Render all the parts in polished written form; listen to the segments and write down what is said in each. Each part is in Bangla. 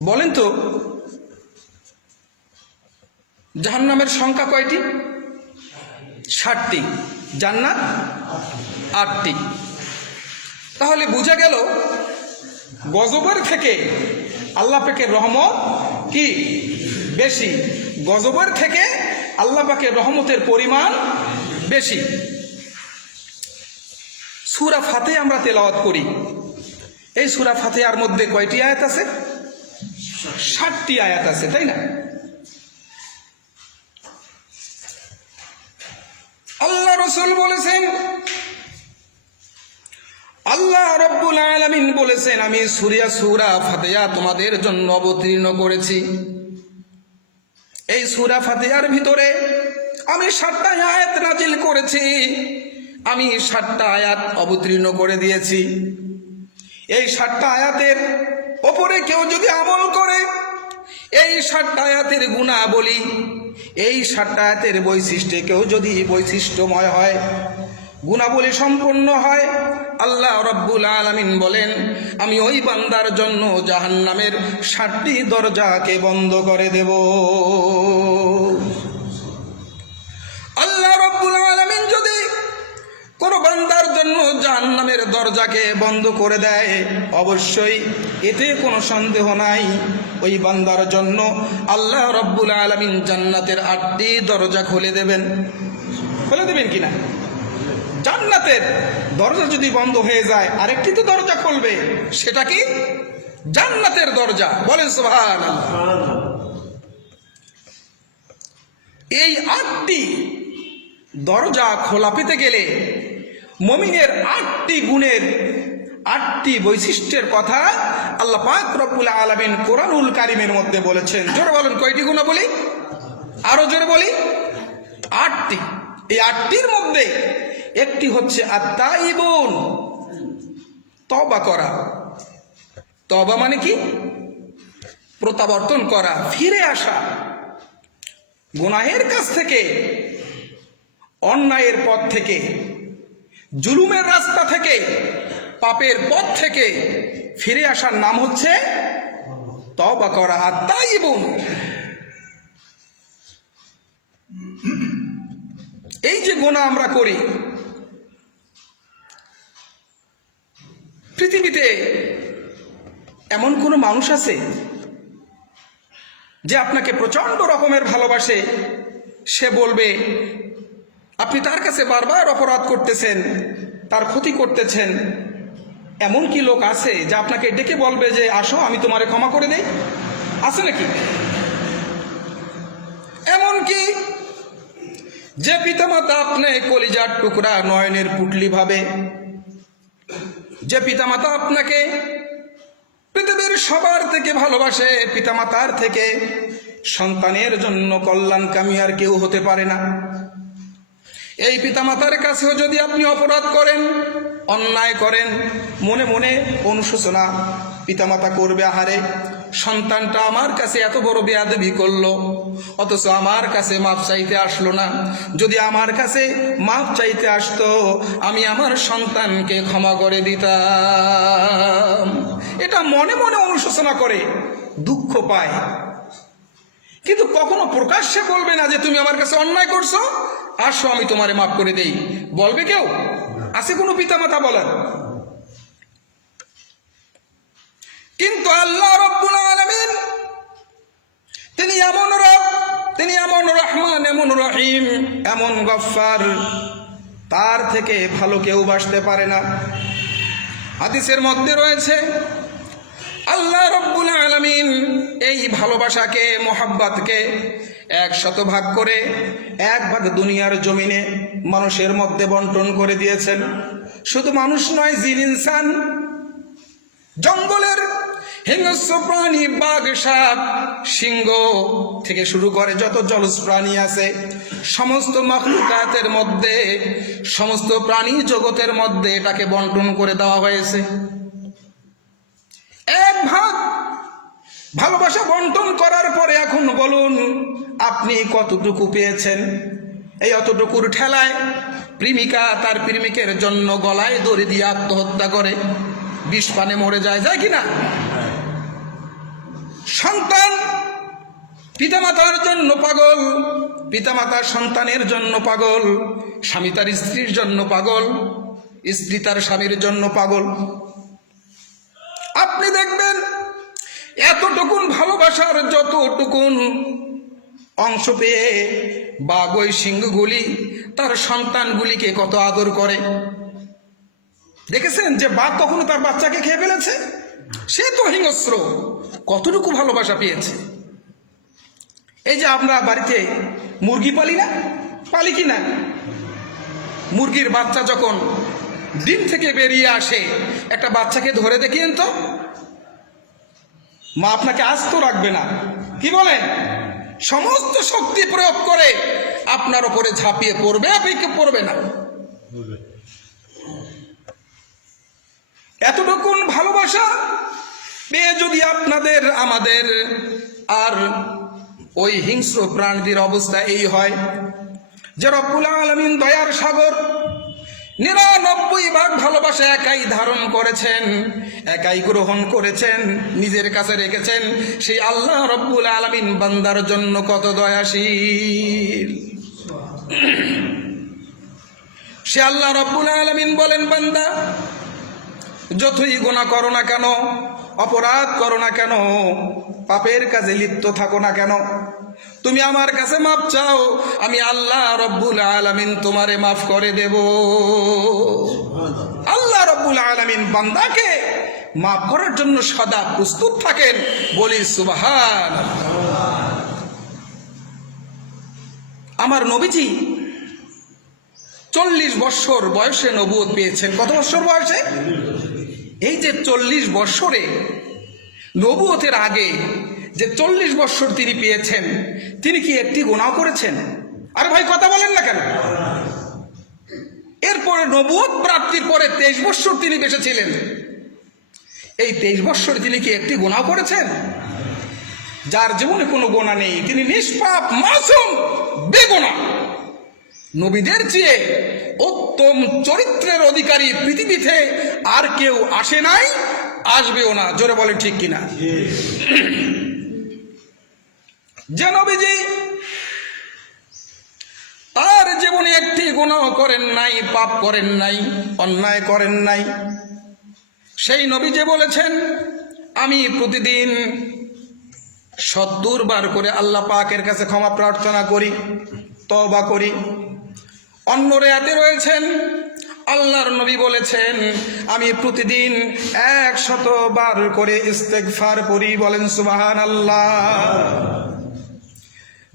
বলেন তো জাহান্নামের সংখ্যা কয়টি? 60টি, জান্নাত 8টি। তাহলে বোঝা গেল গজবের থেকে আল্লাহ পাকের রহমত কি বেশি, গজবের থেকে আল্লাহ পাকের রহমতের পরিমাণ বেশি। সূরা ফাতিহা আমরা তেলাওয়াত করি, এই সূরা ফাতিহার মধ্যে কয়টি আয়াত আছে? 60টি আয়াত আছে, তাই না? আল্লাহ রাসূল বলেছেন, আল্লাহ রাব্বুল আলামিন বলেছেন, আমি সূরা ফাতিহা তোমাদের জন্য অবতীর্ণ করেছি। এই সূরা ফাতিহার ভিতরে আমি 7টা আয়াত নাজিল করেছি, আমি 7টা আয়াত অবতীর্ণ করে দিয়েছি। এই 7টা আয়াতের ওপরে কেউ যদি আমল করে, এই 7টা আয়াতের গুণাবলী, এই 7টা আয়াতের বৈশিষ্ট্যে কেউ যদি বৈশিষ্ট্যময় হয়, গুণাবলী সম্পন্ন হয়, আল্লাহ রাব্বুল আলামিন বলেন আমি ওই বান্দার জন্য জাহান্নামের 7টি দরজাকে বন্ধ করে দেব। আল্লাহ রাব্বুল আলামিন যদি কোন বান্দার জন্য জাহান্নামের দরজাকে বন্ধ করে দেয়, অবশ্যই এতে কোনো সন্দেহ নাই ওই বান্দার জন্য আল্লাহ রাব্বুল আলামিন জান্নাতের 8টি দরজা খুলে দেবেন। খুলে দেবেন কিনা? জান্নাতের দরজা যদি বন্ধ হয়ে যায়, আরেকটি তো দরজা খুলবে, সেটা কি? জান্নাতের দরজা। বলেন সুবহানাল্লাহ। এই 8টি দরজা খোলা পেতে গেলে মুমিনের 8টি গুণের 8টি বৈশিষ্ট্যের কথা আল্লাহ পাক রব্বুল আলামিন কোরআনুল কারীমের মধ্যে বলেছেন। জোরে বলেন, কয়টি গুণ বলি? আরো জোরে বলি, 8টি। এই 8টির মধ্যে একটি হচ্ছে আত-তাইবুন, তওবা করা। তওবা মানে কি? প্রত্যাবর্তন করা, ফিরে আসা গুনাহের কাছ থেকে, অন্যায়ের পথ থেকে, জুলুমের রাস্তা থেকে, পাপের পথ থেকে ফিরে আসার নাম হচ্ছে তওবা করা। আত-তাইবুন, এই যে গুনাহ আমরা করি, পৃথিবীতে এমন কোন মানুষ আছে যে আপনাকে প্রচন্ড রকমের ভালোবাসে? সে বলবে আপনি তার কাছে বারবার অপরাধ করতেছেন, তার ক্ষতি করতেছেন। এমন কি লোক আছে যে আপনাকে ডেকে বলবে যে আসো আমি তোমারে ক্ষমা করে দেই? আছে নাকি? এমন কি যে পিতামাতা আপনি কলিজার টুকরা, নয়নের পুটলি ভাবে, যে পিতামাতা আপনাকে পৃথিবীর সবার থেকে ভালোবাসে, পিতামাতার থেকে সন্তানের জন্য কল্যাণকামী আর কেউ হতে পারে না। এই পিতামাতার কাছেও যদি আপনি অপরাধ করেন, অন্যায় করেন, মনে মনে অনুশোচনা পিতামাতা করবে, আহারে সন্তানটা আমার কাছে এত বড় বেয়াদবি করলো, অথচ আমার কাছে মাপ চাইতে আসলো না। যদি আমার কাছে মাপ চাইতে আসতো, আমি আমার সন্তানকে ক্ষমা করে দিতাম। এটা মনে মনে অনুশোচনা করে, দুঃখ পায়, কিন্তু কখনো প্রকাশ্যে বলবে না যে তুমি আমার কাছে অন্যায় করছো, আসো আমি তোমারে মাফ করে দেই। বলবে কেউ? আছে কোনো পিতামাতা বলেন? কিন্তু আল্লাহ রাব্বুল আলামিন তিনি এমন রব, তিনি এমন রহমান, এমন রহিম, এমন গফফার, তার থেকে ভালো কেউ বাসতে পারে না। হাদিসের মধ্যে রয়েছে আল্লাহ রাব্বুল আলামিন এই ভালোবাসাকে, মোহাব্বতকে 100 ভাগ করে 1 ভাগ দুনিয়ার জমিনে মানুষের মধ্যে বন্টন করে দিয়েছেন। শুধু মানুষ নয়, জিন, ইনসান, জঙ্গলের হিংস্র প্রাণী, বাঘ, সাপ, সিংহ থেকে শুরু করে যত জলজ প্রাণী আছে, সমস্ত মাখলুকাতের মধ্যে, সমস্ত প্রাণী জগতের মধ্যে এটাকে বন্টন করে দেওয়া হয়েছে। 1 ভাগ ভালোবাসা বন্টন করার পরে এখন বলুন আপনি কতটুকু পেয়েছেন? এই অতটুকুর ঠেলায় প্রেমিকা তার প্রেমিকের জন্য গলায় দড়ি দিয়ে আত্মহত্যা করে, বিষ পানে মরে যায়, যায় কিনা? সন্তান পিতামাতার জন্য পাগল, পিতামাতা সন্তানের জন্য পাগল, স্বামী তার স্ত্রীর জন্য পাগল, স্ত্রী তার স্বামীর জন্য পাগল। আপনি দেখবেন এতটুকুন ভালোবাসার যতটুকুন অংশ পেয়ে বাঘ ওই সিংহগুলি তার সন্তানগুলিকে কত আদর করে। দেখেছেন যে বাঘ কখনো তার বাচ্চাকে খেয়ে ফেলেছে? সে তো হিংস্র, কতটুকু ভালোবাসা পেয়েছে। এই যে আমরা বাড়িতে মুরগি পালি না, পালি কি না? মুরগির বাচ্চা যখন ডিম থেকে বেরিয়ে আসে, একটা বাচ্চাকে ধরে দেখিয়েন তো, মা আপনাকে আস্ত রাখবে না, কি বলে? সমস্ত শক্তি প্রয়োগ করে আপনার উপরে ঝাঁপিয়ে পড়বে, আপনি পড়বে না। এতটুকুন ভালোবাসা পেয়ে যদি আপনাদের আমাদের আর ওই হিংস্র প্রাণীদের অবস্থা এই হয়, যে রব্বুল আলামিন দয়ার সাগর 99 ভাগ ভালোবাসা একাই ধারণ করেছেন, একাই গ্রহণ করেছেন, নিজের কাছে রেখেছেন, সেই আল্লাহ রব্বুল আলামিন বান্দার জন্য কত দয়াশীল। সে আল্লাহ রব্বুল আলামিন বলেন, বান্দা যতই গুনাহ করো না কেন, অপরাধ করো না কেন, পাপের কাজে লিপ্ত থাকো না কেন, তুমি আমার কাছে মাপ চাও, আমি আল্লাহ রব্বুল আলামিন তোমারে মাফ করে দেব। আল্লাহ রব্বুল আলামিন বান্দাকে মাফ করার জন্য সদা প্রস্তুত থাকেন, বলি সুবহানাল্লাহ। আমার নবীজি 40 বছর বয়সে নবুয়ত পেয়েছেন। কত বছর বয়সে? এই যে 40 বছরে, নবুয়তের আগে যে 40 বছর তিনি পেয়েছেন, তিনি কি একটি গুনাহ করেছেন? আরে ভাই কথা বলেন না কেন? এরপরে নবুয়ত প্রাপ্তির পরে 23 বছর তিনি বেঁচে ছিলেন। এই 23 বছর তিনি কি একটি গুনাহ করেছেন? যার জীবনে কোনো গুনাহ নেই, তিনি নিষ্পাপ, মাসুম, বেগুনাহ। নবীদের চেয়ে উত্তম চরিত্রের অধিকারী পৃথিবীতে আর কেউ আসে নাই, আসবেও না। জোরে বলেন ঠিক কিনা? যে নবীজি তার জীবনে একটি গুনাহ করেন নাই, পাপ করেন নাই, অন্যায় করেন নাই, সেই নবীজি বলেছেন, আমি প্রতিদিন 70 বার করে আল্লাহ পাকের কাছে ক্ষমা প্রার্থনা করি, তওবা করি। অন্য রিয়াতে রয়েছেন, আল্লাহর নবী বলেছেন, আমি প্রতিদিন 100 বার করে ইস্তেগফার করি। বলেন সুবহানাল্লাহ।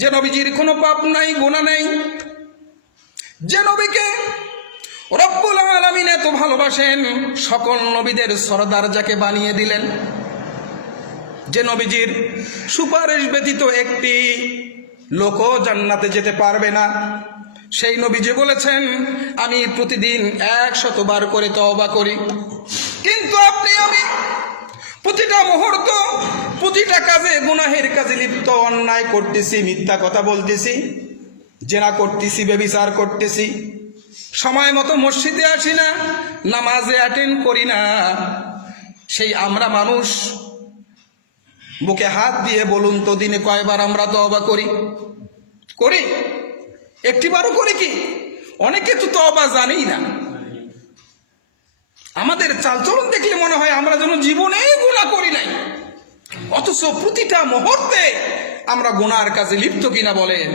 যে নবীজির কোনো পাপ নাই, গুনাহ নাই, যে নবীকে রব্বুল আলামিন এত ভালোবাসেন, সকল নবীদের সরদার যাকে বানিয়ে দিলেন, যে নবীজির সুপারিশ ব্যতীত একটি লোকও জান্নাতে যেতে পারবে না, সেই নবীজি বলেছেন, আমি প্রতিদিন 100 বার করে তওবা করি। কিন্তু আপনি আমি প্রতিটা মুহূর্ত, প্রতিটা কাজে গুনাহের কাজে লিপ্ত, অন্যায় করতেছি, মিথ্যা কথা বলতেছি, জেনা করতেছি, ব্যভিচার করতেছি, সময় মতো মসজিদে আসি না, নামাজে অ্যাটেন্ড করি না। সেই আমরা মানুষ, বুকে হাত দিয়ে বলুন তো, দিনে কয়বার আমরা তওবা করি? করি? একটিবারও করি কি? অনেকে তো তওবা জানেই না। আমাদের চালচলন দেখলে মনে হয় আমরা যেন জীবনে গুনাহ করি নাই, অথচ প্রতিটা মুহূর্তে আমরা গুনার কাজে লিপ্ত কিনা বলেন।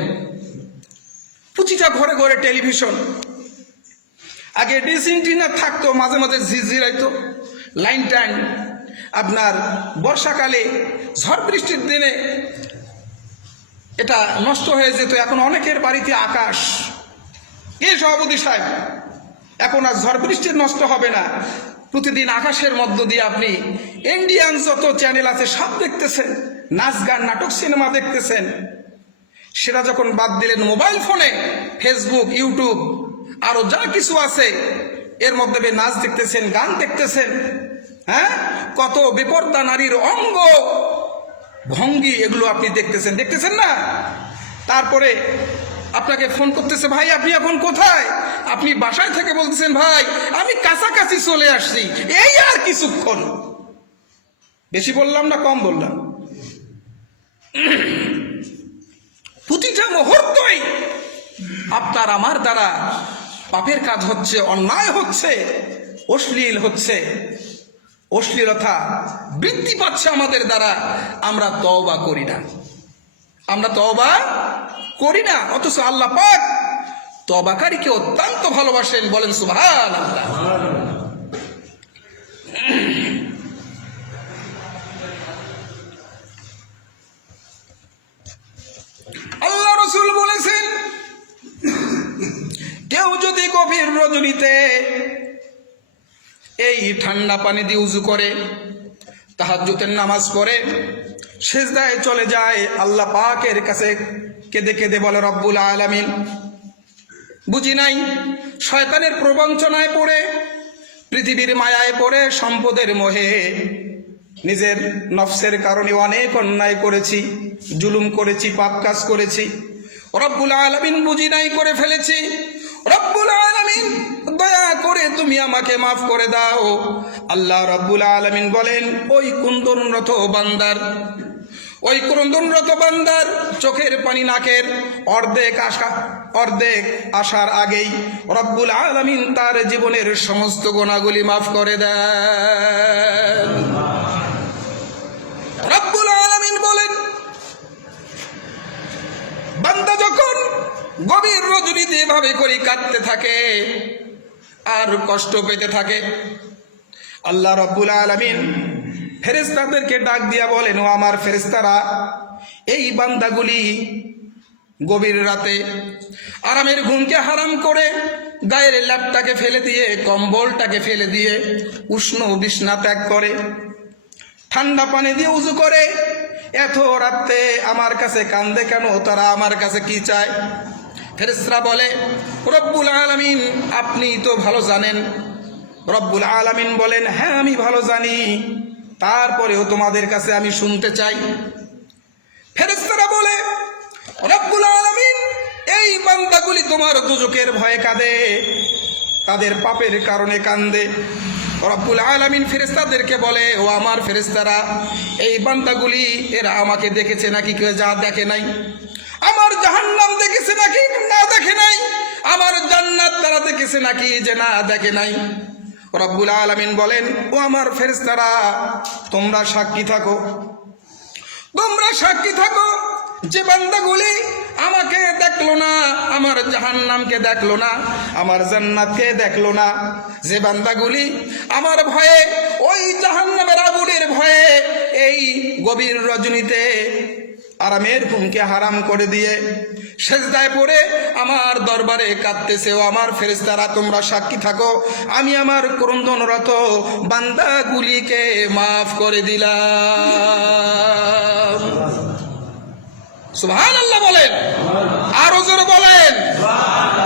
প্রতিটা ঘরে ঘরে টেলিভিশন, আগে ডিশ এন্টিনা থাকতো, মাঝে মাঝে ঝিরঝিরাইতো, লাইন টাইম, আপনার বর্ষাকালে ঝড় বৃষ্টির দিনে এটা নষ্ট হয়ে যেত। এখন অনেকের বাড়িতে আকাশ, এই সভাপতি সাহেব, এখন আর ঝড় বৃষ্টির নষ্ট হবে না। প্রতিদিন আকাশের মধ্য দিয়ে আপনি ইন্ডিয়ান যত চ্যানেল আছে সব দেখতেছেন, নাচ গান, নাটক, সিনেমা দেখতেছেন। সেটা যখন বাদ দিলেন, মোবাইল ফোনে ফেসবুক, ইউটিউব, আরো যা কিছু আছে এর মধ্যে নাচ দেখতেছেন, গান দেখতেছেন, হ্যাঁ, কত বেপরদা নারীর অঙ্গ ভঙ্গি, এগুলো আপনি দেখতেছেন না? তারপরে আপনাকে ফোন করতেছে, ভাই আপনি এখন কোথায়? আপনি বাসায় থেকে বলতেছেন, ভাই আমি কাছাকাছি চলে আসছি, এই আর কিছুক্ষণ। বেশি বললাম না কম বললাম? আপনার আমার দ্বারা পাপের কাজ হচ্ছে, অন্যায় হচ্ছে, অশ্লীল হচ্ছে, অশ্লীলতা বৃদ্ধি পাচ্ছে আমাদের দ্বারা, আমরা তওবা করি না, আমরা তওবা করি না। অথচ আল্লাহ পাক তওবাকারীকে অত্যন্ত ভালোবাসেন, বলেন সুবহানাল্লাহ। আল্লাহ রাসূল বলেছেন, কেউ যদি গভীর রজনীতে এই ঠান্ডা পানি দিয়ে উযু করে, তাহাজ্জুদের নামাজ পড়ে, সিজদায় চলে যায়, আল্লাহ পাকের কাছে কেঁদে কেঁদে বলে, রব্বুল আলামিন, বুঝি নাই শয়তানের প্রবঞ্চনায় পড়ে, পৃথিবীর মায়ায় পড়ে, সম্পদের মোহে, নিজের নফসের কারণে অনেক অন্যায় করেছি, জুলুম করেছি, পাপ কাজ করেছি, রব্বুল আলামিন বুঝি নাই করে ফেলেছি, রব্বুল আলামিন দয়া করে তুমি আমাকে মাফ করে দাও। আল্লাহ রব্বুল আলামিন বলেন, ওই কুন্দনরত বান্দার চোখের পানি নাকের অর্ধেক আসার আগেই রব্বুল আলামিন তার জীবনের সমস্ত গুনাহগুলি মাফ করে দেন। রব্বুল আলামিন বলেন, বান্দা যখন গভীর রজনীতে এভাবে করে কাঁদতে থাকে আর কষ্ট পেতে থাকে, আল্লাহ রব্বুল আলামিন ফেরেশতাদেরকে ডাক দিয়া বলেন, ও আমার ফেরেশতারা, এই বান্দাগুলি গভীর রাতে আরামের ঘুমকে হারাম করে, গায়ের ল্যাপটাকে ফেলে দিয়ে, কম্বলটাকে ফেলে দিয়ে উষ্ণ বিছনা ত্যাগ করে, ঠান্ডা পানি দিয়ে উযু করে, এত রাতে আমার কাছে কান্দে কেন? তারা আমার কাছে কি চায়? ফেরেশতারা বলে, রব্বুল আলামিন আপনি তো ভালো জানেন। রব্বুল আলামিন বলেন, হ্যাঁ আমি ভালো জানি, তারপরেও তোমাদের কাছে আমি শুনতে চাই। ফেরেশতারা বলে, রব্বুল আলামিন এই বান্দাগুলি তোমার দুজকের ভয়ে কাঁদে, তাদের পাপের কারণে কান্দে। রব্বুল আলামিন ফেরেশতাদেরকে বলে, ও আমার ফেরেশতারা, এই বান্দাগুলি এরা আমাকে দেখেছে নাকি যা দেখে নাই? আমার জাহান্নাম দেখেছে নাকি না দেখে নাই? আমার জান্নাত তারা দেখেছে নাকি যে না দেখে নাই? রব্বুল আলামিন বলেন, ও আমার ফেরেশতারা, তোমরা সাক্ষী থাকো, তোমরা সাক্ষী থাকো যে বান্দাগুলি আমাকে দেখলো না, আমার জাহান্নামকে দেখলো না, আমার জান্নাতকে দেখলো না, যে বান্দাগুলি আমার ভয়ে, ওই জাহান্নামের আগুনের ভয়ে এই গভীর রজনীতে আরামের ঘুমকে হারাম করে দিয়ে সেজদায় পড়ে আমার দরবারে কাঁদতেছে, ও আমার ফেরেশতারা তোমরা সাক্ষী থাকো, আমি আমার ক্রন্দনরত বান্দাগুলিকে মাফ করে দিলাম। সুবহানাল্লাহ বলেন, আরো জোরে বলেন।